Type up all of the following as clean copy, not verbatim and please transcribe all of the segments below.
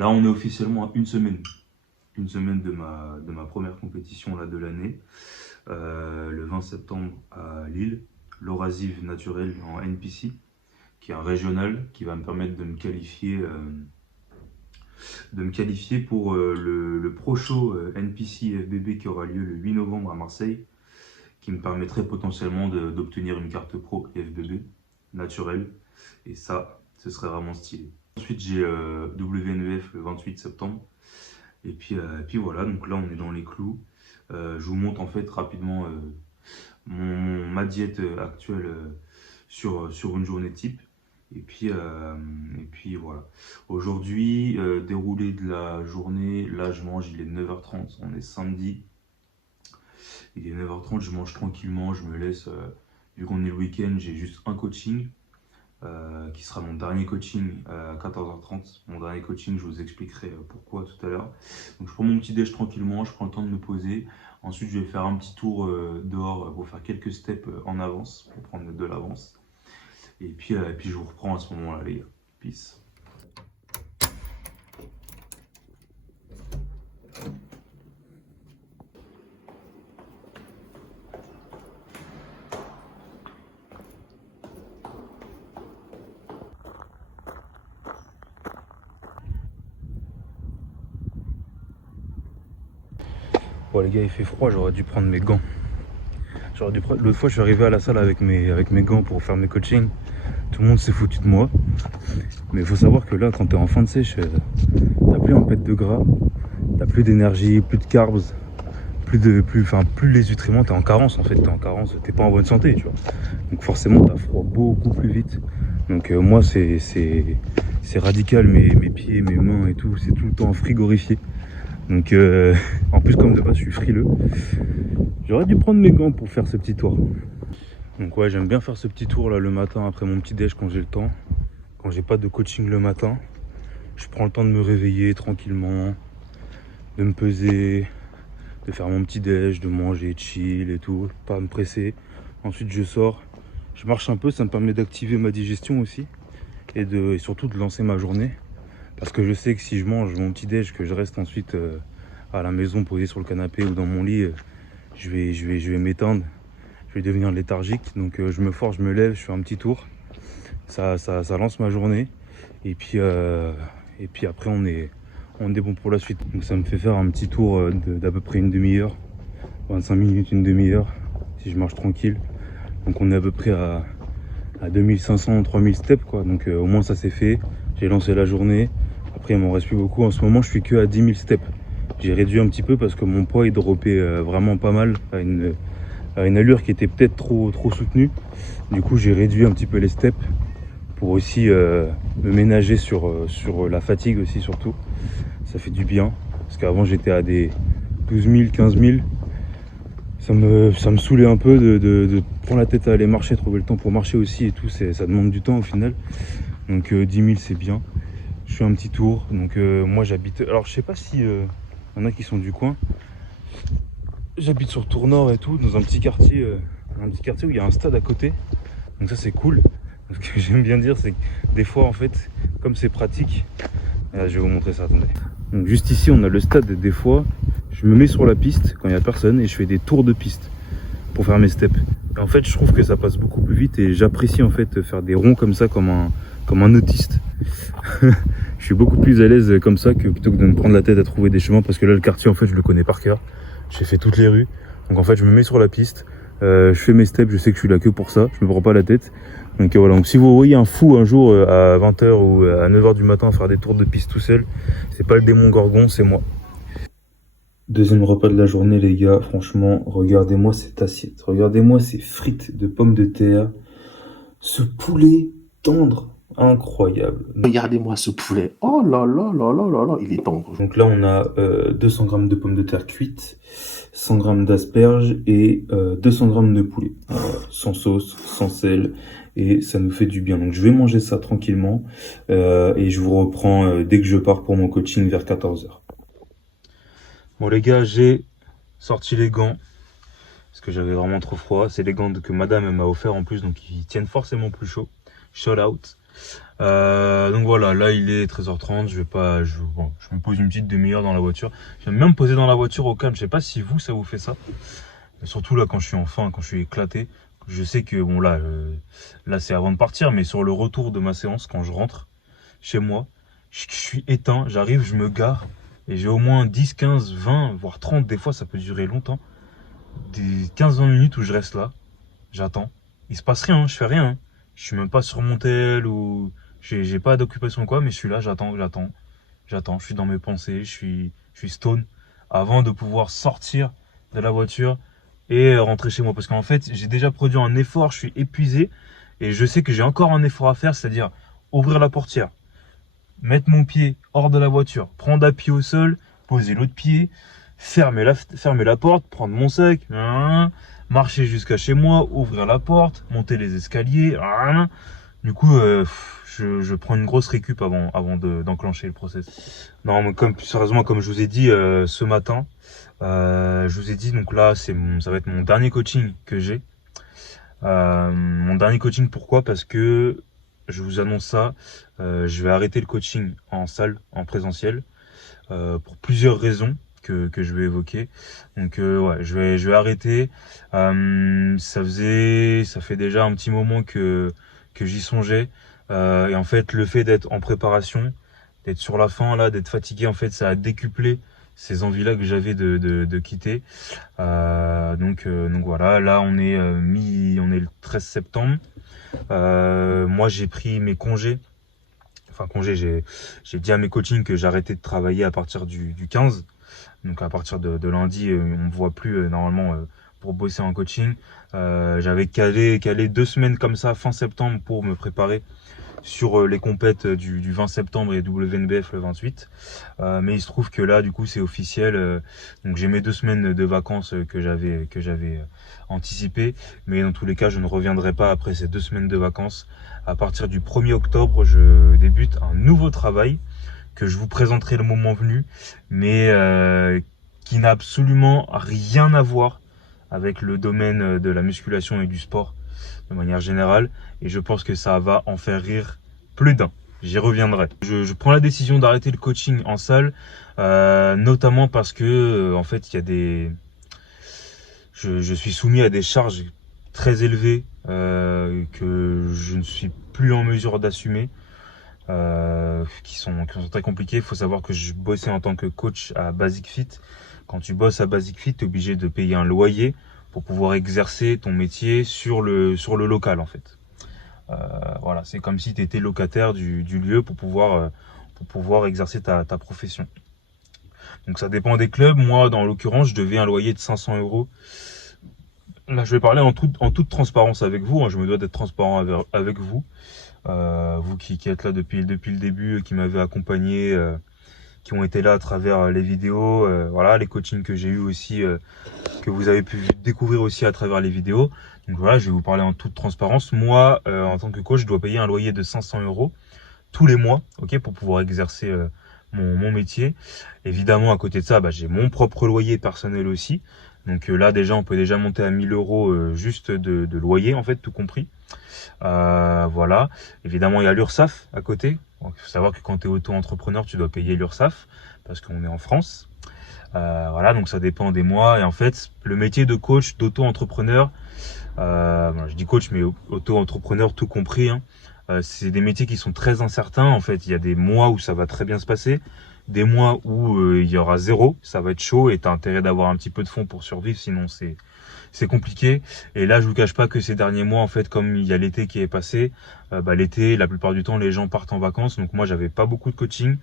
Là, on est officiellement à une semaine de ma première compétition là, de l'année, le 20 septembre à Lille, l'Eurasive naturel en NPC, qui est un régional qui va me permettre de me qualifier pour le Pro Show NPC FBB qui aura lieu le 8 novembre à Marseille, qui me permettrait potentiellement d'obtenir une carte pro FBB naturelle, et ça, ce serait vraiment stylé. Ensuite, j'ai WNEF le 28 septembre, et puis voilà, donc là on est dans les clous. Je vous montre en fait rapidement ma diète actuelle sur une journée type. Et puis voilà. Aujourd'hui, déroulé de la journée, là je mange, il est 9h30, on est samedi. Il est 9h30, je mange tranquillement, je me laisse, vu qu'on est le week-end, j'ai juste un coaching, qui sera mon dernier coaching à 14h30. Mon dernier coaching, je vous expliquerai pourquoi tout à l'heure. Donc je prends mon petit déj tranquillement, je prends le temps de me poser. Ensuite, je vais faire un petit tour dehors pour faire quelques steps en avance, pour prendre de l'avance. Et puis je vous reprends à ce moment-là, les gars. Peace. Bon les gars, il fait froid, j'aurais dû prendre mes gants. L'autre fois, je suis arrivé à la salle avec mes gants pour faire mes coachings. Tout le monde s'est foutu de moi. Mais il faut savoir que là, quand tu es en fin de sèche, t'as plus un pet de gras, t'as plus d'énergie, plus de carbs, plus les nutriments, t'es en carence en fait, t'es pas en bonne santé, tu vois. Donc forcément, t'as froid beaucoup plus vite. Donc moi, c'est radical, mes pieds, mes mains et tout, c'est tout le temps frigorifié. Donc en plus, comme de base, je suis frileux. J'aurais dû prendre mes gants pour faire ce petit tour. Donc ouais, j'aime bien faire ce petit tour là le matin après mon petit déj quand j'ai le temps. Quand j'ai pas de coaching le matin, je prends le temps de me réveiller tranquillement, de me peser, de faire mon petit déj, de manger chill et tout, pas me presser. Ensuite je sors, je marche un peu, ça me permet d'activer ma digestion aussi et surtout de lancer ma journée. Parce que je sais que si je mange mon petit déj, que je reste ensuite à la maison posé sur le canapé ou dans mon lit, je vais m'éteindre, je vais devenir léthargique. Donc je me force, je me lève, je fais un petit tour. Ça lance ma journée. Et puis après on est bon pour la suite. Donc ça me fait faire un petit tour d'à peu près une demi-heure, 25 minutes, une demi-heure, si je marche tranquille. Donc on est à peu près à 2500, 3000 steps quoi. Donc au moins ça c'est fait. J'ai lancé la journée. Après il m'en reste plus beaucoup. En ce moment je suis que à 10 000 steps. J'ai réduit un petit peu parce que mon poids il dropait vraiment pas mal à une allure qui était peut-être trop soutenue. Du coup j'ai réduit un petit peu les steps pour aussi me ménager sur la fatigue aussi surtout. Ça fait du bien parce qu'avant j'étais à des 12 000, 15 000. Ça me saoulait un peu de prendre la tête à aller marcher, trouver le temps pour marcher aussi et tout, ça demande du temps au final. Donc 10 000 c'est bien. Je fais un petit tour. Donc moi j'habite, alors je sais pas si y en a qui sont du coin. J'habite sur Tournord et tout, dans un petit quartier où il y a un stade à côté. Donc ça c'est cool. Ce que j'aime bien dire c'est que des fois en fait, comme c'est pratique, je vais vous montrer ça, attendez. Donc juste ici on a le stade, des fois je me mets sur la piste quand il n'y a personne et je fais des tours de piste pour faire mes steps. Et en fait je trouve que ça passe beaucoup plus vite et j'apprécie en fait faire des ronds comme ça comme un autiste. Je suis beaucoup plus à l'aise comme ça que plutôt que de me prendre la tête à trouver des chemins parce que là le quartier en fait je le connais par cœur. J'ai fait toutes les rues. Donc en fait je me mets sur la piste, je fais mes steps, je sais que je suis là que pour ça, je me prends pas la tête. Donc voilà, donc si vous voyez un fou un jour à 20h ou à 9h du matin faire des tours de piste tout seul, c'est pas le démon Gorgon, c'est moi. Deuxième repas de la journée les gars, franchement, regardez-moi cette assiette, regardez-moi ces frites de pommes de terre, ce poulet tendre, incroyable. Regardez-moi ce poulet. Oh là là là là là là, il est tendre. Donc là on a 200 g de pommes de terre cuites, 100 g d'asperges et 200 g de poulet. Sans sauce, sans sel, et ça nous fait du bien. Donc je vais manger ça tranquillement et je vous reprends dès que je pars pour mon coaching vers 14h. Bon les gars, j'ai sorti les gants parce que j'avais vraiment trop froid. C'est les gants que madame m'a offert en plus, donc ils tiennent forcément plus chaud. Shout out. Donc voilà, là il est 13h30, bon, je me pose une petite demi-heure dans la voiture. J'aime bien me poser dans la voiture au calme, je sais pas si vous, ça vous fait ça. Surtout là quand je suis en faim, quand je suis éclaté. Je sais que bon là c'est avant de partir, mais sur le retour de ma séance, quand je rentre chez moi, je suis éteint, j'arrive, je me gare, et j'ai au moins 10, 15, 20, voire 30, des fois ça peut durer longtemps. Des 15-20 minutes où je reste là, j'attends. Il se passe rien, je fais rien. Je suis même pas sur mon tel ou j'ai pas d'occupation ou quoi, mais je suis là, j'attends. Je suis dans mes pensées, je suis stone avant de pouvoir sortir de la voiture et rentrer chez moi. Parce qu'en fait, j'ai déjà produit un effort, je suis épuisé et je sais que j'ai encore un effort à faire, c'est-à-dire ouvrir la portière, mettre mon pied hors de la voiture, prendre appui au sol, poser l'autre pied, fermer la porte, prendre mon sac, marcher jusqu'à chez moi, ouvrir la porte, monter les escaliers. Du coup, je prends une grosse récup avant d'enclencher le process. Non, mais sérieusement, comme je vous ai dit ce matin, je vous ai dit, donc là, ça va être mon dernier coaching que j'ai. Mon dernier coaching, pourquoi? Parce que je vous annonce ça, je vais arrêter le coaching en salle, en présentiel, pour plusieurs raisons que je vais évoquer. Donc ouais, je vais arrêter. Ça fait déjà un petit moment que j'y songeais. Et en fait, le fait d'être en préparation, d'être sur la fin là, d'être fatigué, en fait, ça a décuplé ces envies-là que j'avais de quitter. Donc voilà, là on est on est le 13 septembre. Moi j'ai pris mes congés. Enfin congés, j'ai dit à mes coachings que j'arrêtais de travailler à partir du 15. Donc à partir de lundi, on me voit plus normalement pour bosser en coaching. J'avais calé 2 semaines comme ça fin septembre pour me préparer sur les compètes du 20 septembre et WNBF le 28. Mais il se trouve que là, du coup, c'est officiel. Donc j'ai mes 2 semaines de vacances que j'avais anticipées. Mais dans tous les cas, je ne reviendrai pas après ces 2 semaines de vacances. À partir du 1er octobre, je débute un nouveau travail que je vous présenterai le moment venu, mais qui n'a absolument rien à voir avec le domaine de la musculation et du sport de manière générale, et je pense que ça va en faire rire plus d'un. J'y reviendrai. Je prends la décision d'arrêter le coaching en salle, notamment parce que en fait il y a je suis soumis à des charges très élevées que je ne suis plus en mesure d'assumer, qui sont très compliquées. Il faut savoir que je bossais en tant que coach à Basic Fit. Quand tu bosses à Basic Fit, tu es obligé de payer un loyer pour pouvoir exercer ton métier sur le local en fait. Voilà, c'est comme si tu étais locataire du lieu pour pouvoir exercer ta profession. Donc ça dépend des clubs. Moi, dans l'occurrence, je devais un loyer de 500 euros. Là, je vais parler en toute transparence avec vous. Je me dois d'être transparent avec vous. Vous qui êtes là depuis le début, qui m'avez accompagné, qui ont été là à travers les vidéos, voilà, les coachings que j'ai eu aussi, que vous avez pu découvrir aussi à travers les vidéos. Donc voilà, je vais vous parler en toute transparence. Moi, en tant que coach, je dois payer un loyer de 500 euros tous les mois, ok, pour pouvoir exercer mon métier. Évidemment, à côté de ça, j'ai mon propre loyer personnel aussi. Donc là, déjà, on peut déjà monter à 1000 euros juste de loyer, en fait, tout compris. Voilà. Évidemment, il y a l'URSSAF à côté. Donc, il faut savoir que quand tu es auto-entrepreneur, tu dois payer l'URSSAF parce qu'on est en France. Voilà, donc ça dépend des mois. Et en fait, le métier de coach, d'auto-entrepreneur, je dis coach, mais auto-entrepreneur tout compris, hein, c'est des métiers qui sont très incertains. En fait, il y a des mois où ça va très bien se passer, des mois où il y aura zéro, ça va être chaud et tu as intérêt d'avoir un petit peu de fonds pour survivre, sinon c'est compliqué. Et là, je vous cache pas que ces derniers mois, en fait, comme il y a l'été qui est passé, l'été, la plupart du temps, les gens partent en vacances. Donc moi, j'avais pas beaucoup de coaching,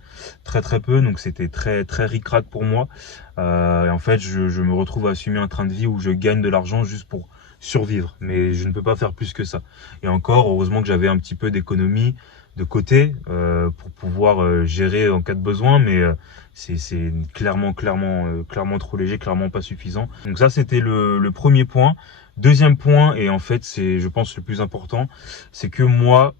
très peu. Donc c'était très ric-rac pour moi. Et en fait, je me retrouve à assumer un train de vie où je gagne de l'argent juste pour survivre. Mais je ne peux pas faire plus que ça. Et encore, heureusement que j'avais un petit peu d'économie de côté pour pouvoir gérer en cas de besoin. Mais c'est clairement trop léger, clairement pas suffisant. Donc ça, c'était le premier point. Deuxième point, et en fait c'est, je pense, le plus important, c'est que moi,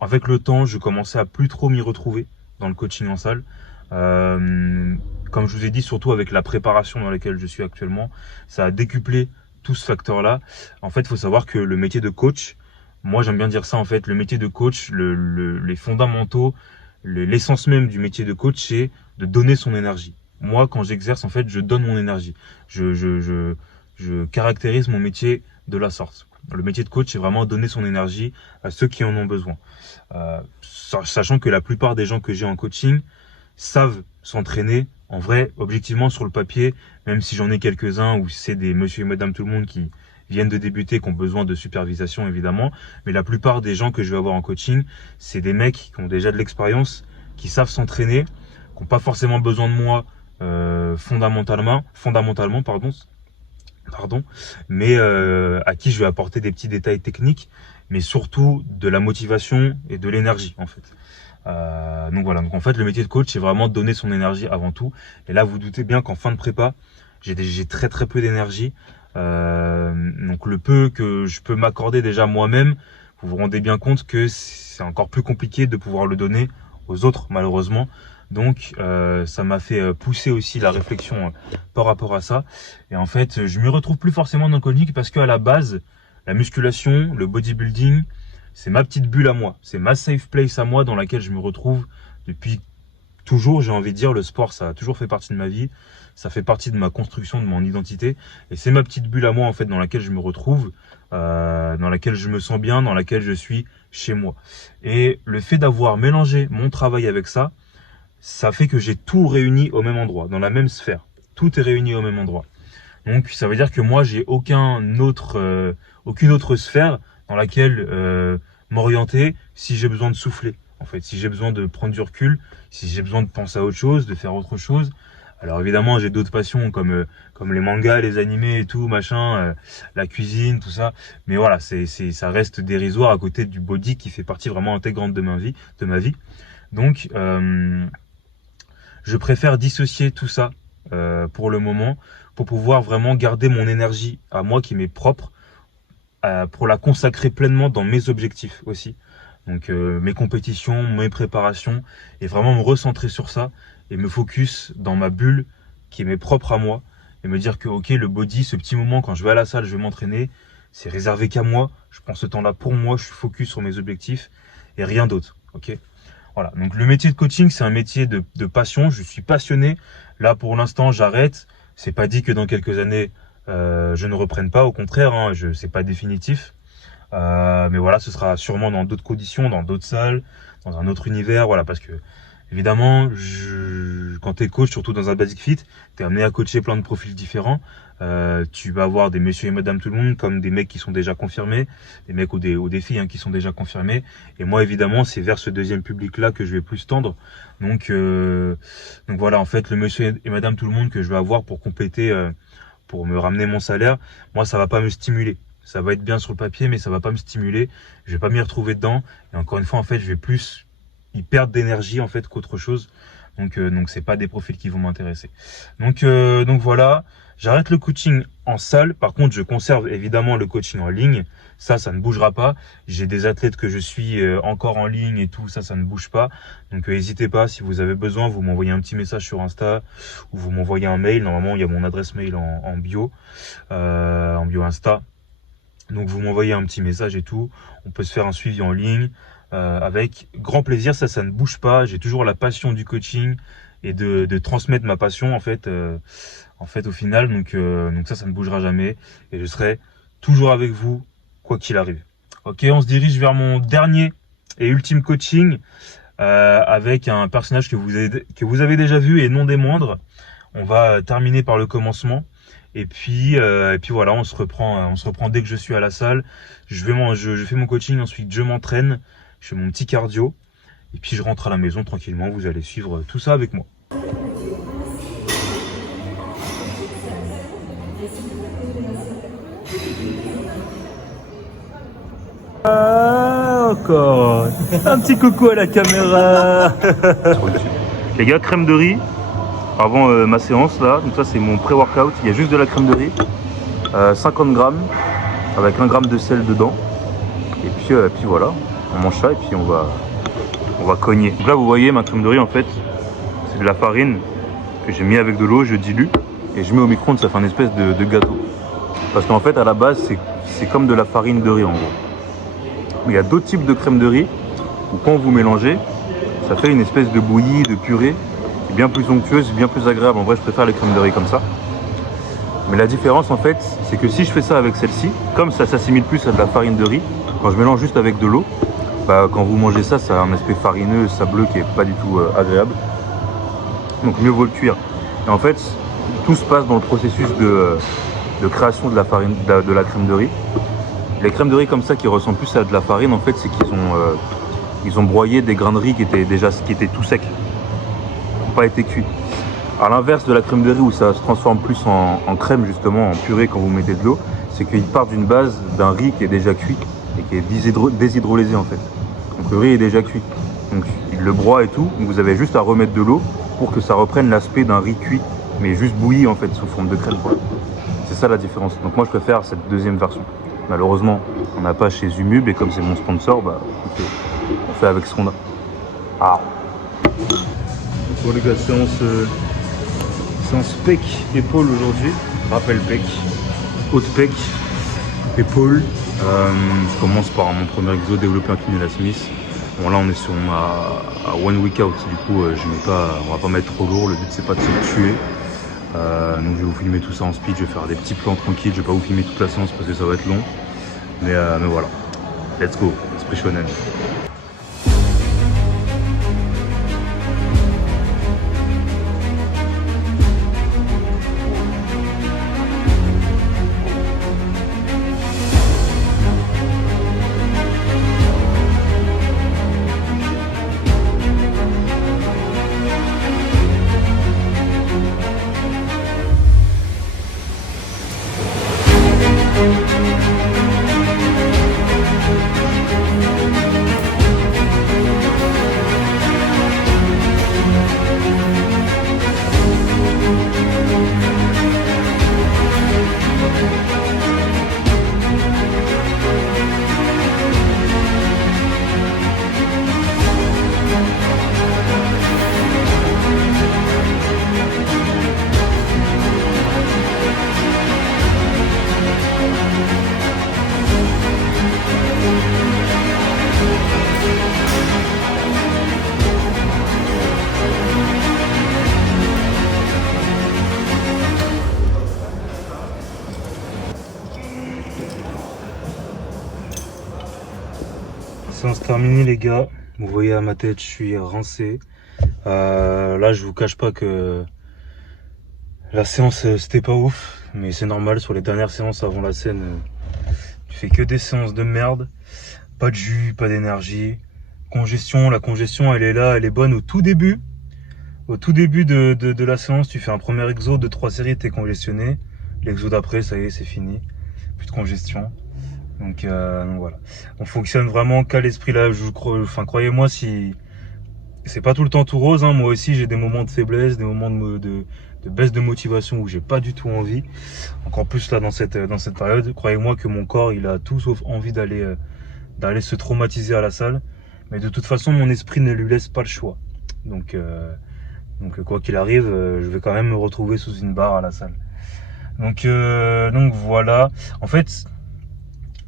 avec le temps, je commençais à plus trop m'y retrouver dans le coaching en salle. Comme je vous ai dit, surtout avec la préparation dans laquelle je suis actuellement, ça a décuplé tout ce facteur-là. En fait, il faut savoir que le métier de coach, Moi, j'aime bien dire ça en fait. Le métier de coach, les fondamentaux, l'essence même du métier de coach, c'est de donner son énergie. Moi, quand j'exerce, en fait, je donne mon énergie. Je caractérise mon métier de la sorte. Le métier de coach, c'est vraiment donner son énergie à ceux qui en ont besoin. Sachant que la plupart des gens que j'ai en coaching savent s'entraîner. En vrai, objectivement, sur le papier, même si j'en ai quelques-uns ou c'est des monsieur et madame tout le monde qui viennent de débuter, qui ont besoin de supervision évidemment, mais la plupart des gens que je vais avoir en coaching, c'est des mecs qui ont déjà de l'expérience, qui savent s'entraîner, qui n'ont pas forcément besoin de moi fondamentalement, mais à qui je vais apporter des petits détails techniques, mais surtout de la motivation et de l'énergie en fait. Donc voilà, donc en fait le métier de coach c'est vraiment donner son énergie avant tout. Et là vous doutez bien qu'en fin de prépa, j'ai très peu d'énergie. Donc le peu que je peux m'accorder déjà moi-même, vous vous rendez bien compte que c'est encore plus compliqué de pouvoir le donner aux autres malheureusement. Donc ça m'a fait pousser aussi la réflexion par rapport à ça. Et en fait je me retrouve plus forcément dans le coaching parce qu'à la base, la musculation, le bodybuilding, c'est ma petite bulle à moi. C'est ma safe place à moi dans laquelle je me retrouve depuis toujours, j'ai envie de dire. Le sport, ça a toujours fait partie de ma vie. Ça fait partie de ma construction, de mon identité. Et c'est ma petite bulle à moi, en fait, dans laquelle je me retrouve, dans laquelle je me sens bien, dans laquelle je suis chez moi. Et le fait d'avoir mélangé mon travail avec ça, ça fait que j'ai tout réuni au même endroit, dans la même sphère. Tout est réuni au même endroit. Donc, ça veut dire que moi, j'ai aucune autre sphère dans laquelle m'orienter si j'ai besoin de souffler. En fait, si j'ai besoin de prendre du recul, si j'ai besoin de penser à autre chose, de faire autre chose. Alors évidemment, j'ai d'autres passions comme les mangas, les animés et tout, machin, la cuisine, tout ça. Mais voilà, ça reste dérisoire à côté du body qui fait partie vraiment intégrante de ma vie. Donc, je préfère dissocier tout ça pour le moment, pour pouvoir vraiment garder mon énergie à moi qui m'est propre, pour la consacrer pleinement dans mes objectifs aussi. Donc mes compétitions, mes préparations, et vraiment me recentrer sur ça et me focus dans ma bulle qui m'est propre à moi et me dire que ok, le body, ce petit moment quand je vais à la salle, je vais m'entraîner, c'est réservé qu'à moi, je prends ce temps-là pour moi, je suis focus sur mes objectifs et rien d'autre. Ok. Voilà, donc le métier de coaching, c'est un métier de passion, je suis passionné. Là pour l'instant j'arrête, c'est pas dit que dans quelques années je ne reprenne pas, au contraire, hein, c'est pas définitif. Mais voilà, ce sera sûrement dans d'autres conditions, dans d'autres salles, dans un autre univers, voilà, parce que évidemment, quand tu es coach, surtout dans un Basic Fit, tu es amené à coacher plein de profils différents. Tu vas avoir des messieurs et madame tout le monde, comme des mecs qui sont déjà confirmés, des mecs ou des filles hein, qui sont déjà confirmés. Et moi, évidemment, c'est vers ce deuxième public-là que je vais plus tendre. Donc voilà, en fait, le monsieur et madame tout le monde que je vais avoir pour compléter, pour me ramener mon salaire, moi, ça va pas me stimuler. Ça va être bien sur le papier, mais ça va pas me stimuler. Je vais pas m'y retrouver dedans. Et encore une fois, en fait, je vais plus y perdre d'énergie en fait qu'autre chose. Donc c'est pas des profils qui vont m'intéresser. Donc voilà. J'arrête le coaching en salle. Par contre, je conserve évidemment le coaching en ligne. Ça ne bougera pas. J'ai des athlètes que je suis encore en ligne et tout. Ça ne bouge pas. Donc n'hésitez pas. Si vous avez besoin, vous m'envoyez un petit message sur Insta ou vous m'envoyez un mail. Normalement, il y a mon adresse mail en bio Insta. Donc vous m'envoyez un petit message et tout. On peut se faire un suivi en ligne avec grand plaisir. Ça ne bouge pas. J'ai toujours la passion du coaching et de transmettre ma passion en fait au final. Donc ça ne bougera jamais et je serai toujours avec vous quoi qu'il arrive. Ok, on se dirige vers mon dernier et ultime coaching avec un personnage que vous avez déjà vu et non des moindres. On va terminer par le commencement. Et puis voilà, on se reprend dès que je suis à la salle. Je fais mon coaching, ensuite je m'entraîne, je fais mon petit cardio, et puis je rentre à la maison tranquillement. Vous allez suivre tout ça avec moi. Encore un petit coucou à la caméra. Les gars, crème de riz. Avant ma séance là, donc ça c'est mon pré-workout, il y a juste de la crème de riz, 50 grammes avec 1 gramme de sel dedans, et puis voilà, on mange ça et puis on va cogner. Donc là vous voyez ma crème de riz en fait, c'est de la farine que j'ai mis avec de l'eau, je dilue et je mets au micro-ondes, ça fait une espèce de gâteau. Parce qu'en fait à la base c'est comme de la farine de riz en gros. Mais il y a d'autres types de crème de riz où quand vous mélangez, ça fait une espèce de bouillie, de purée, qui est bien plus onctueuse, bien plus agréable. En vrai, je préfère les crèmes de riz comme ça. Mais la différence, en fait, c'est que si je fais ça avec celle-ci, comme ça s'assimile plus à de la farine de riz, quand je mélange juste avec de l'eau, bah, quand vous mangez ça, ça a un aspect farineux, sableux qui est pas du tout agréable. Donc mieux vaut le cuire. Et en fait, tout se passe dans le processus de création de la farine, de la crème de riz. Les crèmes de riz comme ça qui ressemblent plus à de la farine, en fait, c'est qu'ils ont broyé des grains de riz qui étaient tout secs, qui n'ont pas été cuits. À l'inverse de la crème de riz où ça se transforme plus en crème, justement, en purée quand vous mettez de l'eau, c'est qu'il part d'une base d'un riz qui est déjà cuit et qui est déshydrolysé en fait. Donc le riz est déjà cuit. Donc il le broie et tout, donc vous avez juste à remettre de l'eau pour que ça reprenne l'aspect d'un riz cuit, mais juste bouilli en fait, sous forme de crème. C'est ça la différence. Donc moi je préfère cette deuxième version. Malheureusement, on n'a pas chez Zumub et comme c'est mon sponsor, bah, on fait avec ce qu'on a. Ah. Bon les gars, séance pec épaule aujourd'hui. Rappel pec, haute pec, épaule. Je commence par mon premier exo, développer incliné la Smith. Bon là on est sur à one week out, du coup on va pas mettre trop lourd, le but c'est pas de se tuer. Donc je vais vous filmer tout ça en speed, je vais faire des petits plans tranquilles, je vais pas vous filmer toute la séance parce que ça va être long. Mais voilà, let's go, esprit shonen. Séance terminée les gars, vous voyez à ma tête je suis rincé. Là je vous cache pas que la séance c'était pas ouf, mais c'est normal, sur les dernières séances avant la scène tu fais que des séances de merde, pas de jus, pas d'énergie, congestion, la congestion elle est là, elle est bonne au tout début de la séance. Tu fais un premier exo de 3 séries, t'es congestionné, l'exo d'après ça y est c'est fini, plus de congestion. Donc voilà, on fonctionne vraiment qu'à l'esprit là. Enfin croyez-moi, si c'est pas tout le temps tout rose, hein, moi aussi j'ai des moments de faiblesse, des moments de baisse de motivation où j'ai pas du tout envie. Encore plus là dans cette période, croyez-moi que mon corps il a tout sauf envie d'aller se traumatiser à la salle. Mais de toute façon mon esprit ne lui laisse pas le choix. Donc quoi qu'il arrive, je vais quand même me retrouver sous une barre à la salle. Donc voilà, en fait.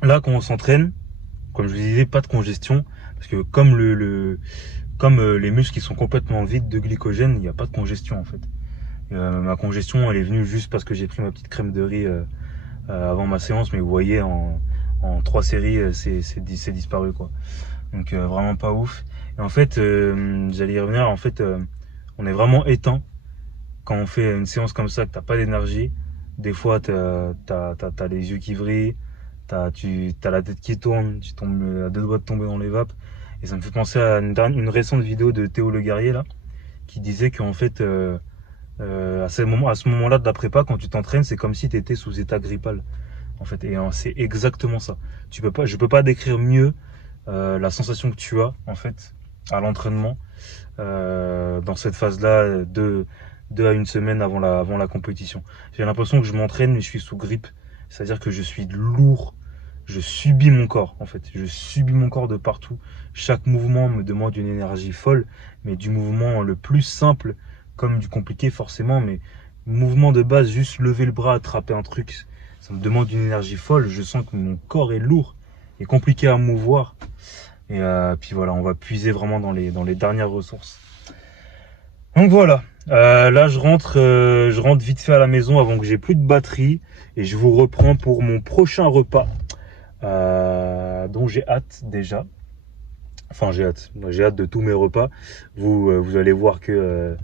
Là, quand on s'entraîne, comme je vous disais, pas de congestion, parce que comme les muscles qui sont complètement vides de glycogène, il n'y a pas de congestion en fait. Ma congestion, elle est venue juste parce que j'ai pris ma petite crème de riz avant ma séance, mais vous voyez, en 3 séries, c'est disparu quoi. Donc vraiment pas ouf. Et en fait, j'allais y revenir, en fait, on est vraiment éteint quand on fait une séance comme ça, que t'as pas d'énergie. Des fois, t'as les yeux qui vrillent. T'as la tête qui tourne, tu tombes à 2 doigts de tomber dans les vapes. Et ça me fait penser à une récente vidéo de Théo Le Guerrier là, qui disait qu'en fait à ce moment-là de la prépa, quand tu t'entraînes, c'est comme si tu étais sous état grippal en fait. Et c'est exactement ça. Je peux pas décrire mieux la sensation que tu as en fait à l'entraînement dans cette phase-là, 2 à 1 semaine avant la compétition. J'ai l'impression que je m'entraîne mais je suis sous grippe. C'est-à-dire que je suis lourd, je subis mon corps en fait, je subis mon corps de partout. Chaque mouvement me demande une énergie folle, mais du mouvement le plus simple comme du compliqué forcément, mais mouvement de base, juste lever le bras, attraper un truc, ça me demande une énergie folle. Je sens que mon corps est lourd est compliqué à mouvoir. Et puis voilà, on va puiser vraiment dans les dernières ressources. Donc voilà, là je rentre vite fait à la maison avant que j'ai plus de batterie. Et je vous reprends pour mon prochain repas, dont j'ai hâte déjà. Enfin j'ai hâte de tous mes repas. Vous allez voir que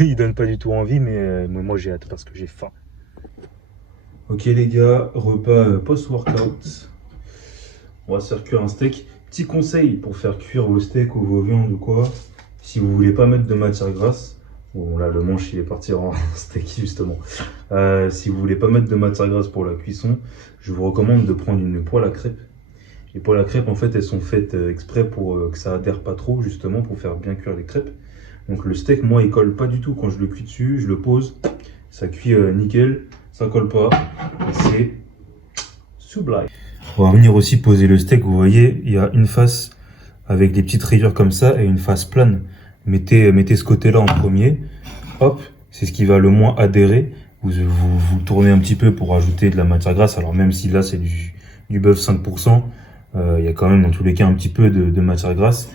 ils donnent pas du tout envie, mais moi j'ai hâte parce que j'ai faim. Ok les gars, repas post-workout. On va se faire cuire un steak. Petit conseil pour faire cuire vos steaks ou vos viandes ou quoi, si vous voulez pas mettre de matière grasse. Bon là le manche il est parti en steak justement. Si vous voulez pas mettre de matière grasse pour la cuisson, je vous recommande de prendre une poêle à crêpes. Les poêles à crêpes en fait elles sont faites exprès pour que ça adhère pas trop justement pour faire bien cuire les crêpes. Donc le steak moi il colle pas du tout quand je le cuis dessus, je le pose, ça cuit nickel, ça colle pas et c'est sublime. On va venir aussi poser le steak, vous voyez, il y a une face avec des petites rayures comme ça et une face plane. Mettez ce côté-là en premier, hop, c'est ce qui va le moins adhérer. Vous tournez un petit peu pour ajouter de la matière grasse, alors même si là c'est du bœuf 5%, il y a quand même dans tous les cas un petit peu de matière grasse.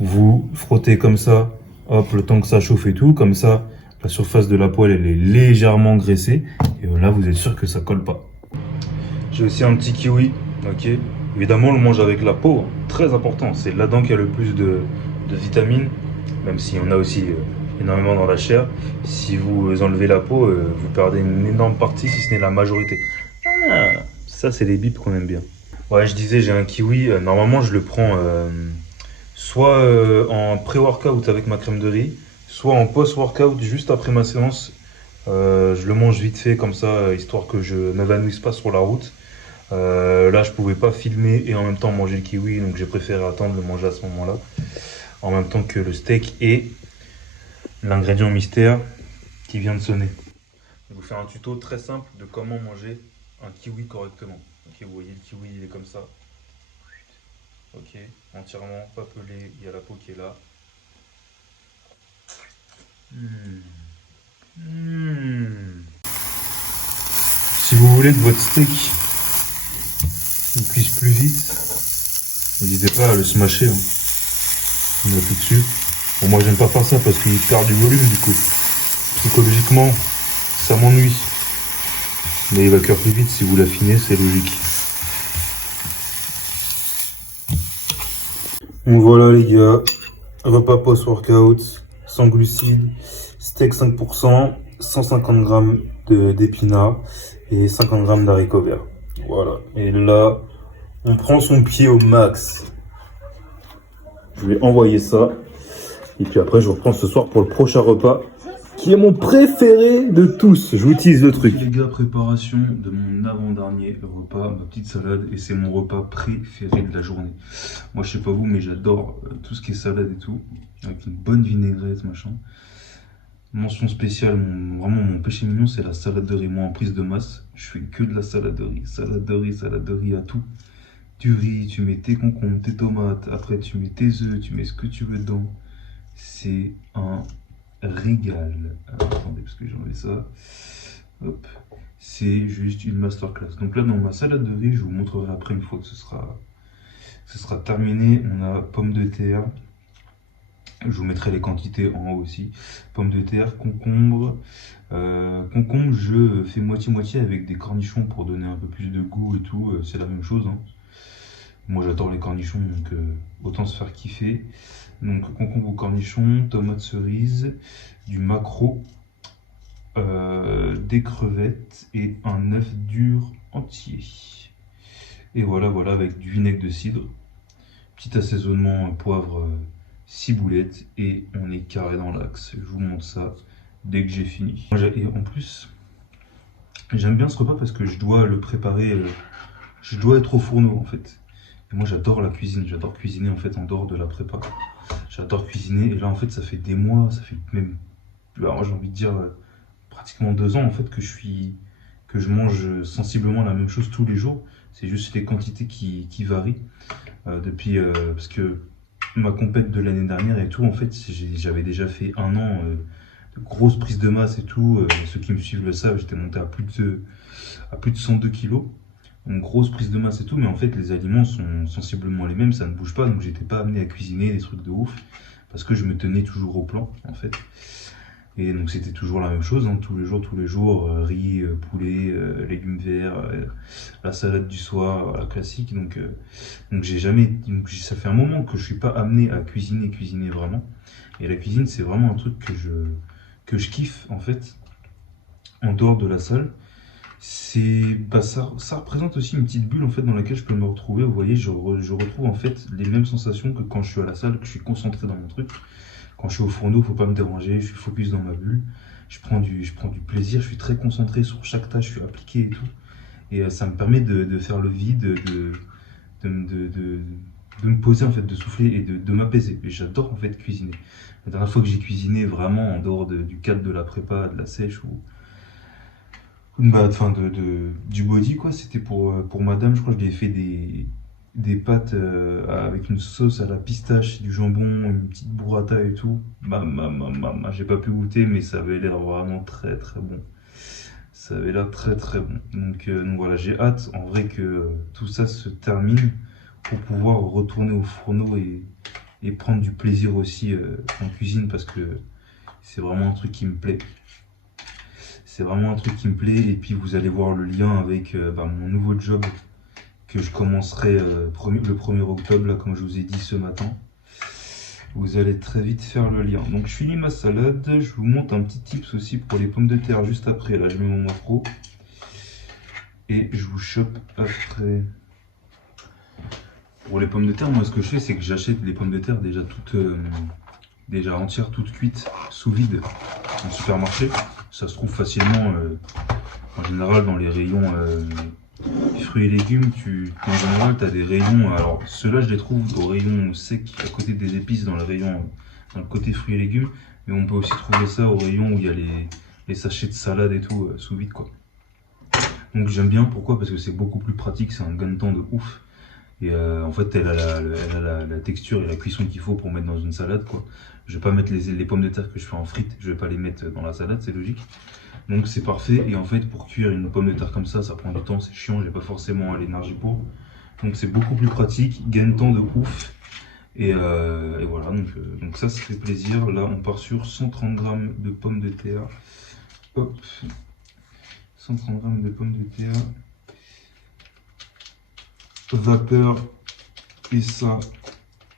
Vous frottez comme ça, hop, le temps que ça chauffe et tout, comme ça la surface de la poêle elle est légèrement graissée et là vous êtes sûr que ça colle pas. J'ai aussi un petit kiwi, ok. Évidemment, on le mange avec la peau, très important. C'est là-dedans qu'il y a le plus de vitamines, même s'il y en a aussi énormément dans la chair. Si vous enlevez la peau, vous perdez une énorme partie, si ce n'est la majorité. Ah, ça, c'est les bips qu'on aime bien. Ouais, je disais, j'ai un kiwi. Normalement, je le prends soit en pré-workout avec ma crème de riz, soit en post-workout juste après ma séance. Je le mange vite fait comme ça, histoire que je m'évanouisse pas sur la route. Là je pouvais pas filmer et en même temps manger le kiwi, donc j'ai préféré attendre de le manger à ce moment là en même temps que le steak et l'ingrédient mystère qui vient de sonner. Je vais vous faire un tuto très simple de comment manger un kiwi correctement. Ok, vous voyez le kiwi il est comme ça, ok, entièrement pas pelé, il y a la peau qui est là. Si vous voulez que votre steak cuise plus vite, n'hésitez pas à le smasher. On met tout dessus. Bon, moi j'aime pas faire ça parce qu'il perd du volume du coup. Psychologiquement, ça m'ennuie. Mais il va cuire plus vite si vous l'affinez, c'est logique. Donc voilà les gars, repas post-workout, sans glucides, steak 5%, 150 g d'épinards et 50 g d'haricots verts. Voilà, et là, on prend son pied au max. Je vais envoyer ça. Et puis après, je reprends ce soir pour le prochain repas, qui est mon préféré de tous. Je vous tease le truc. Les gars, préparation de mon avant-dernier repas, ma petite salade. Et c'est mon repas préféré de la journée. Moi, je sais pas vous, mais j'adore tout ce qui est salade et tout. Avec une bonne vinaigrette, machin. Mention spéciale, vraiment mon péché mignon, c'est la salade de riz. Moi, en prise de masse, je fais que de la salade de riz. Salade de riz à tout. Du riz, tu mets tes concombres, tes tomates, après tu mets tes œufs, tu mets ce que tu veux dedans. C'est un régal. Alors, attendez, parce que j'ai enlevé ça. Hop. C'est juste une masterclass. Donc là, dans ma salade de riz, je vous montrerai après une fois que ce sera terminé. On a pommes de terre. Je vous mettrai les quantités en haut aussi. Pommes de terre, concombre. Concombre, je fais moitié-moitié avec des cornichons pour donner un peu plus de goût et tout. C'est la même chose, hein. Moi j'adore les cornichons, donc autant se faire kiffer. Donc concombre aux cornichons, tomates cerises, du maquereau, des crevettes et un œuf dur entier. Et voilà, avec du vinaigre de cidre. Petit assaisonnement poivre, ciboulette et on est carré dans l'axe. Je vous montre ça dès que j'ai fini. Et en plus, j'aime bien ce repas parce que je dois le préparer, je dois être au fourneau en fait. Et moi j'adore la cuisine, j'adore cuisiner en fait en dehors de la prépa. J'adore cuisiner et là en fait ça fait des mois, ça fait même, alors j'ai envie de dire pratiquement 2 ans en fait que je mange sensiblement la même chose tous les jours. C'est juste les quantités qui varient depuis parce que ma compète de l'année dernière et tout en fait j'avais déjà fait 1 an de grosses prises de masse et tout. Ceux qui me suivent le savent, j'étais monté à plus de 102 kilos. une grosse prise de masse et tout, mais en fait les aliments sont sensiblement les mêmes, ça ne bouge pas, donc j'étais pas amené à cuisiner des trucs de ouf, parce que je me tenais toujours au plan en fait. Et donc c'était toujours la même chose, hein, tous les jours, riz, poulet, légumes verts, la salade du soir, voilà, classique. Donc j'ai jamais, ça fait un moment que je suis pas amené à cuisiner vraiment. Et la cuisine c'est vraiment un truc que je kiffe en fait, en dehors de la salle. Ça représente aussi une petite bulle en fait dans laquelle je peux me retrouver. Vous voyez, je retrouve en fait les mêmes sensations que quand je suis à la salle, que je suis concentré dans mon truc. Quand je suis au fourneau, faut pas me déranger, je suis focus dans ma bulle. Je prends du plaisir, je suis très concentré sur chaque tâche, je suis appliqué et tout. Et ça me permet de faire le vide, de me poser en fait, de souffler et de m'apaiser. Et j'adore en fait cuisiner. La dernière fois que j'ai cuisiné vraiment en dehors du cadre de la prépa, de la sèche enfin du body quoi, c'était pour madame, je crois que je lui ai fait des pâtes avec une sauce à la pistache, du jambon, une petite burrata et tout. J'ai pas pu goûter, mais ça avait l'air vraiment très très bon. Ça avait l'air très très bon. Donc voilà, j'ai hâte en vrai que tout ça se termine pour pouvoir retourner au fourneau et prendre du plaisir aussi en cuisine parce que c'est vraiment un truc qui me plaît. C'est vraiment un truc qui me plaît et puis vous allez voir le lien avec mon nouveau job que je commencerai le 1er octobre, là, comme je vous ai dit ce matin. Vous allez très vite faire le lien. Donc je finis ma salade, je vous montre un petit tips aussi pour les pommes de terre juste après. Là je mets mon macro et je vous chope après. Pour les pommes de terre, moi ce que je fais c'est que j'achète les pommes de terre déjà toutes déjà entières, toutes cuites, sous vide au supermarché. Ça se trouve facilement en général dans les rayons fruits et légumes, en général, tu as des rayons. Alors, ceux-là, je les trouve au rayon sec, à côté des épices, dans le côté fruits et légumes. Mais on peut aussi trouver ça au rayon où il y a les sachets de salade et tout, sous vide, quoi. Donc, j'aime bien. Pourquoi? Parce que c'est beaucoup plus pratique, c'est un gain de temps de ouf. Et en fait, elle a la texture et la cuisson qu'il faut pour mettre dans une salade, quoi. Je vais pas mettre les pommes de terre que je fais en frites, je vais pas les mettre dans la salade, c'est logique. Donc c'est parfait, et en fait pour cuire une pomme de terre comme ça prend du temps, c'est chiant, j'ai pas forcément l'énergie pour. Donc c'est beaucoup plus pratique, gain de temps de ouf. Et voilà, donc ça fait plaisir. Là on part sur 130 grammes de pommes de terre. Hop, 130 grammes de pommes de terre. Vapeur, et ça,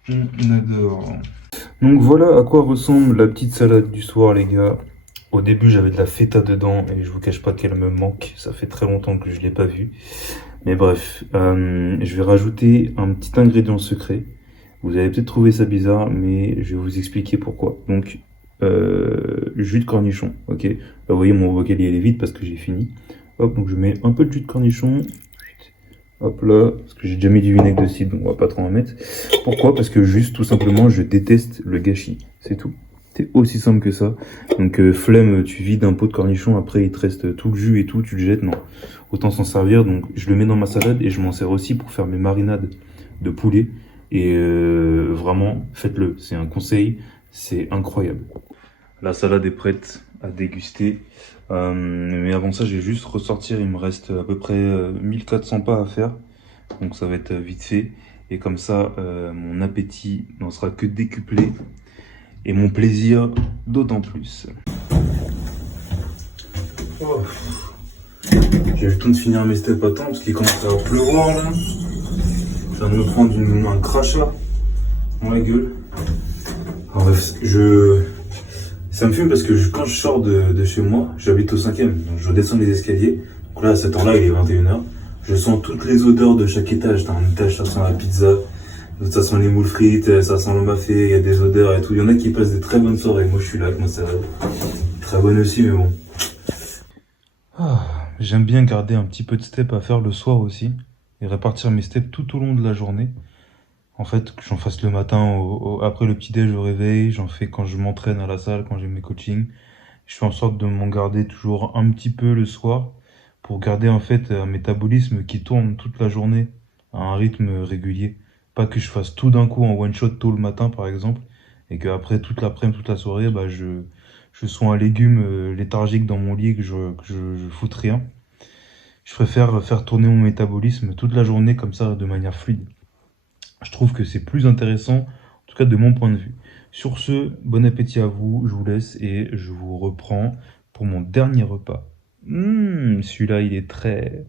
on adore. Donc voilà à quoi ressemble la petite salade du soir les gars. Au début j'avais de la feta dedans et je vous cache pas qu'elle me manque, ça fait très longtemps que je l'ai pas vue. Mais bref, je vais rajouter un petit ingrédient secret. Vous allez peut-être trouver ça bizarre, mais je vais vous expliquer pourquoi. Donc, jus de cornichon, ok. Là, vous voyez mon bocal il est vide parce que j'ai fini. Hop, donc je mets un peu de jus de cornichon. Hop là, parce que j'ai déjà mis du vinaigre de cidre, donc on va pas trop en mettre. Pourquoi? Parce que juste, tout simplement, je déteste le gâchis, c'est tout. C'est aussi simple que ça. Donc flemme, tu vides un pot de cornichon, après il te reste tout le jus et tout, tu le jettes, non. Autant s'en servir, donc je le mets dans ma salade et je m'en sers aussi pour faire mes marinades de poulet. Et vraiment, faites-le, c'est un conseil, c'est incroyable. La salade est prête à déguster. Mais avant ça, je vais juste ressortir, il me reste à peu près 1400 pas à faire. Donc ça va être vite fait. Et comme ça, mon appétit n'en sera que décuplé. Et mon plaisir d'autant plus. Oh. J'ai eu le temps de finir mes steps à temps parce qu'il commence à pleuvoir là. Je viens de me prendre un crachat dans la gueule. En bref, ça me fume parce que quand je sors de chez moi, j'habite au 5e, donc je descends les escaliers. Donc là, à cette heure-là, il est 21h. Je sens toutes les odeurs de chaque étage. Dans un étage, ça sent la pizza. Ça sent les moules frites, ça sent le mafé, il y a des odeurs et tout. Il y en a qui passent des très bonnes soirées. Moi, je suis là avec ma salade. Très bonne aussi, mais bon. J'aime bien garder un petit peu de step à faire le soir aussi. Et répartir mes steps tout au long de la journée. En fait, que j'en fasse le matin, après le petit-déj au réveil. J'en fais quand je m'entraîne à la salle, quand j'ai mes coachings. Je fais en sorte de m'en garder toujours un petit peu le soir. Pour garder en fait un métabolisme qui tourne toute la journée à un rythme régulier. Pas que je fasse tout d'un coup en one shot tôt le matin par exemple, et qu'après toute l'après-midi, toute la soirée, je sois un légume léthargique dans mon lit, que je foute rien. Je préfère faire tourner mon métabolisme toute la journée comme ça, de manière fluide. Je trouve que c'est plus intéressant, en tout cas de mon point de vue. Sur ce, bon appétit à vous, je vous laisse et je vous reprends pour mon dernier repas. Celui-là, il est très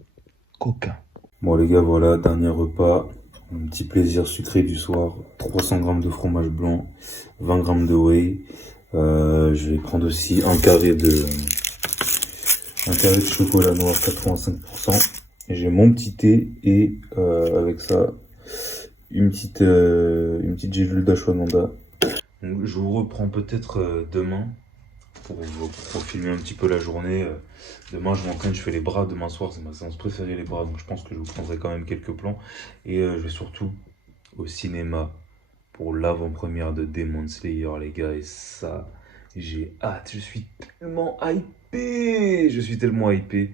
coquin. Bon les gars, voilà, dernier repas. Un petit plaisir sucré du soir. 300 grammes de fromage blanc, 20 grammes de whey. Je vais prendre aussi un carré de chocolat noir 85%. Et j'ai mon petit thé et avec ça, une petite gélule d'ashwagandha. Donc, je vous reprends peut-être demain pour filmer un petit peu la journée. Demain, je m'entraîne, je fais les bras. Demain soir, c'est ma séance préférée, les bras. Donc, je pense que je vous prendrai quand même quelques plans. Et je vais surtout au cinéma pour l'avant-première de Demon Slayer, les gars. Et ça, j'ai hâte. Je suis tellement hypé. Je suis tellement hypé.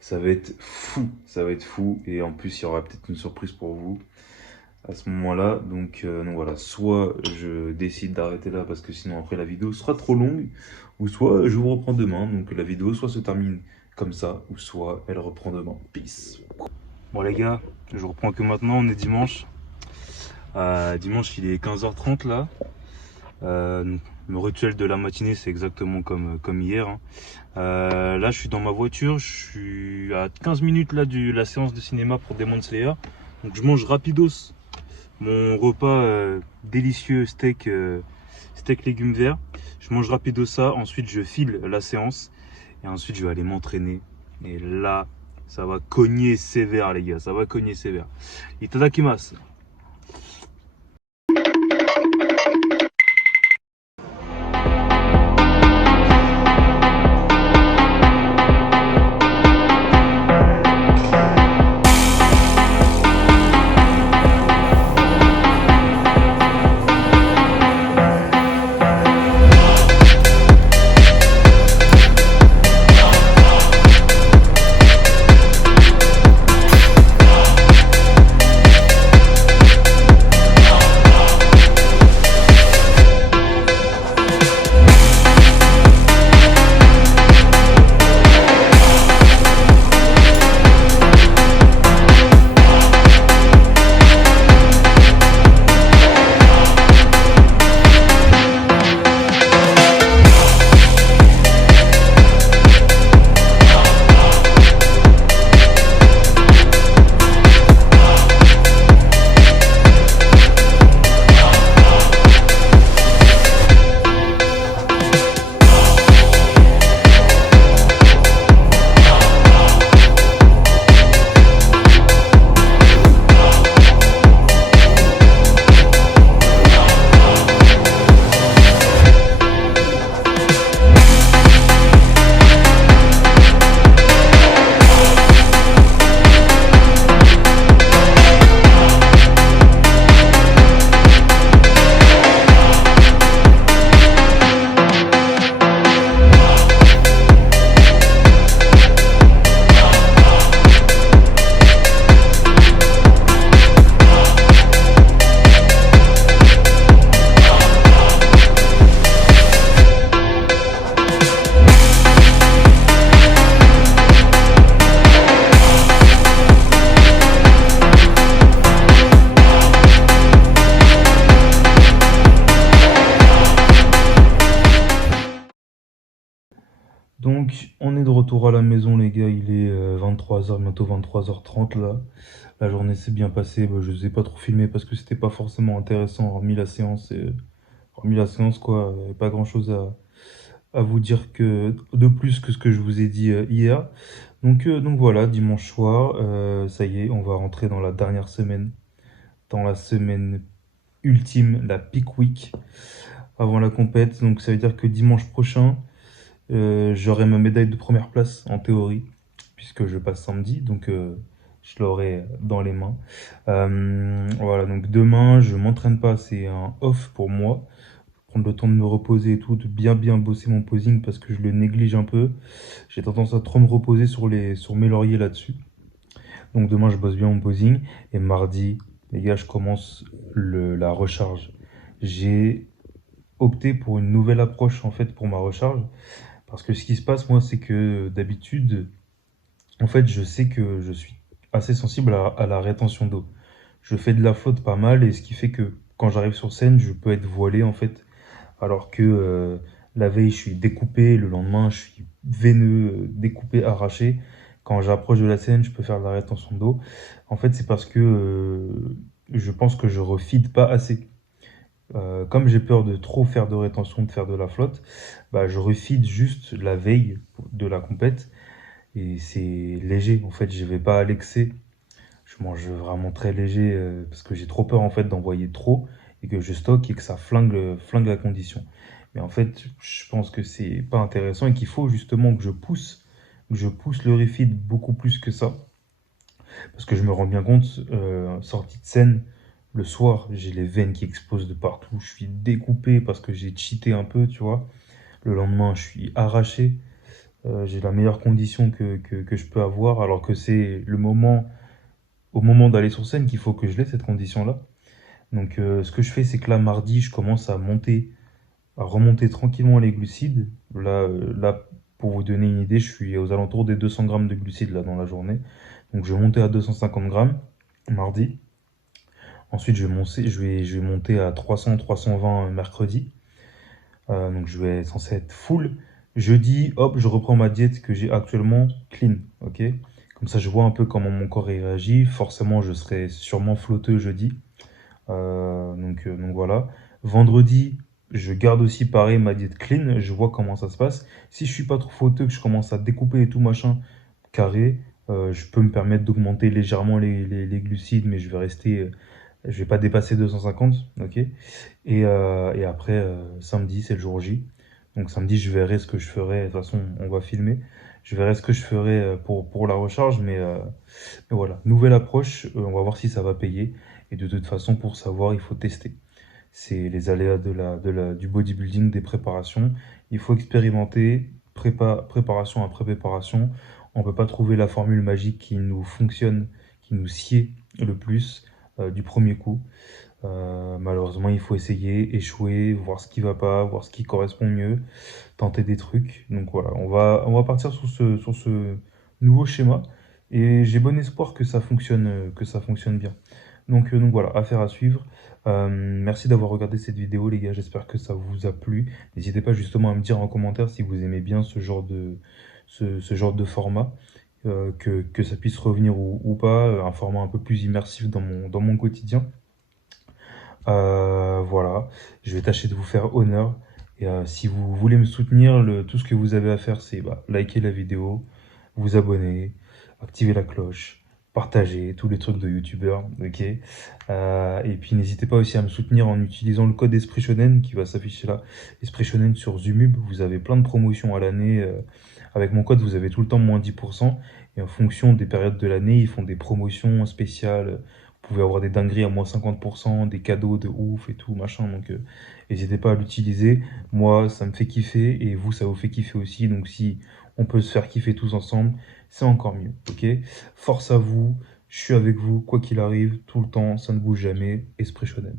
Ça va être fou. Ça va être fou. Et en plus, il y aura peut-être une surprise pour vous à ce moment-là. Donc voilà, soit je décide d'arrêter là parce que sinon après la vidéo sera trop longue, ou soit je vous reprends demain. Donc la vidéo soit se termine comme ça, ou soit elle reprend demain. Peace. Bon les gars, je vous reprends que maintenant, on est dimanche. Dimanche il est 15h30 là. Le rituel de la matinée c'est exactement comme hier. Hein. Là je suis dans ma voiture, je suis à 15 minutes là de la séance de cinéma pour Demon Slayer. Donc je mange rapidos mon repas délicieux steak légumes verts. Je mange rapido ça, ensuite je file la séance et ensuite je vais aller m'entraîner. Et là, ça va cogner sévère les gars, ça va cogner sévère. Itadakimasu. Donc, on est de retour à la maison, les gars. Il est 23h, bientôt 23h30 là. La journée s'est bien passée. Bah, je ne vous ai pas trop filmé parce que c'était pas forcément intéressant, hormis la séance. Hormis la séance, quoi. Pas grand chose à vous dire de plus que ce que je vous ai dit hier. Donc voilà, dimanche soir, ça y est, on va rentrer dans la dernière semaine. Dans la semaine ultime, la peak week avant la compète. Donc ça veut dire que dimanche prochain, j'aurai ma médaille de première place en théorie, puisque je passe samedi, donc je l'aurai dans les mains. Voilà, donc demain, je m'entraîne pas, c'est un off pour moi. Prendre le temps de me reposer et tout, de bien bosser mon posing parce que je le néglige un peu. J'ai tendance à trop me reposer sur mes lauriers là-dessus. Donc demain, je bosse bien mon posing. Et mardi, les gars, je commence la recharge. J'ai opté pour une nouvelle approche en fait pour ma recharge. Parce que ce qui se passe, moi, c'est que d'habitude, En fait, je sais que je suis assez sensible à la rétention d'eau. Je fais de la flotte pas mal et ce qui fait que quand j'arrive sur scène, je peux être voilé en fait, alors que la veille, je suis découpé, le lendemain, je suis veineux, découpé, arraché. Quand j'approche de la scène, je peux faire de la rétention d'eau. En fait, c'est parce que je pense que je refeed pas assez. Comme j'ai peur de trop faire de rétention, de faire de la flotte, bah, je refeed juste la veille de la compète et c'est léger. En fait, je vais pas à l'excès. Je mange vraiment très léger parce que j'ai trop peur en fait d'envoyer trop et que je stocke et que ça flingue la condition. Mais en fait, je pense que c'est pas intéressant et qu'il faut justement que je pousse le refeed beaucoup plus que ça. Parce que je me rends bien compte, sortie de scène, le soir, j'ai les veines qui explosent de partout. Je suis découpé parce que j'ai cheaté un peu, tu vois. Le lendemain, je suis arraché. J'ai la meilleure condition que je peux avoir, alors que c'est au moment d'aller sur scène qu'il faut que je l'ai, cette condition-là. Donc, ce que je fais, c'est que là, mardi, je commence à remonter tranquillement les glucides. Là, pour vous donner une idée, je suis aux alentours des 200 grammes de glucides là dans la journée. Donc, je vais monter à 250 grammes mardi. Ensuite, je vais monter à 300, 320 mercredi. Donc, je vais censé être full. Jeudi, hop, je reprends ma diète que j'ai actuellement clean. Ok. Comme ça, je vois un peu comment mon corps réagit. Forcément, je serai sûrement flotteux jeudi. Donc voilà. Vendredi, je garde aussi pareil ma diète clean. Je vois comment ça se passe. Si je suis pas trop fauteux, que je commence à découper et tout machin carré, je peux me permettre d'augmenter légèrement les glucides, mais je vais pas dépasser 250, ok. Et après, samedi, c'est le jour J. Donc samedi, je verrai ce que je ferai. De toute façon, on va filmer. Je verrai ce que je ferai pour la recharge, mais voilà. Nouvelle approche, on va voir si ça va payer. Et de toute façon, pour savoir, il faut tester. C'est les aléas du bodybuilding, des préparations. Il faut expérimenter, préparation après préparation. On ne peut pas trouver la formule magique qui nous fonctionne, qui nous sied le plus du premier coup. Malheureusement, il faut essayer, échouer, voir ce qui va pas, voir ce qui correspond mieux, tenter des trucs. Donc voilà, on va partir sur ce nouveau schéma et j'ai bon espoir que ça fonctionne bien. Donc voilà, affaire à suivre. Merci d'avoir regardé cette vidéo, les gars. J'espère que ça vous a plu. N'hésitez pas justement à me dire en commentaire si vous aimez bien ce genre de format, que ça puisse revenir ou pas, un format un peu plus immersif dans mon quotidien. Voilà, je vais tâcher de vous faire honneur. Et si vous voulez me soutenir, tout ce que vous avez à faire, c'est bah, liker la vidéo, vous abonner, activer la cloche, partager, tous les trucs de youtubeur, ok. Et puis n'hésitez pas aussi à me soutenir en utilisant le code Esprit Shonen qui va s'afficher là. Esprit Shonen sur Zumub, vous avez plein de promotions à l'année. Avec mon code, vous avez tout le temps moins 10%. Et en fonction des périodes de l'année, ils font des promotions spéciales. Vous pouvez avoir des dingueries à moins 50%, des cadeaux de ouf et tout, machin. Donc, n'hésitez pas à l'utiliser. Moi, ça me fait kiffer et vous, ça vous fait kiffer aussi. Donc, si on peut se faire kiffer tous ensemble, c'est encore mieux. Ok? Force à vous. Je suis avec vous, quoi qu'il arrive, tout le temps. Ça ne bouge jamais. Esprit Shonen.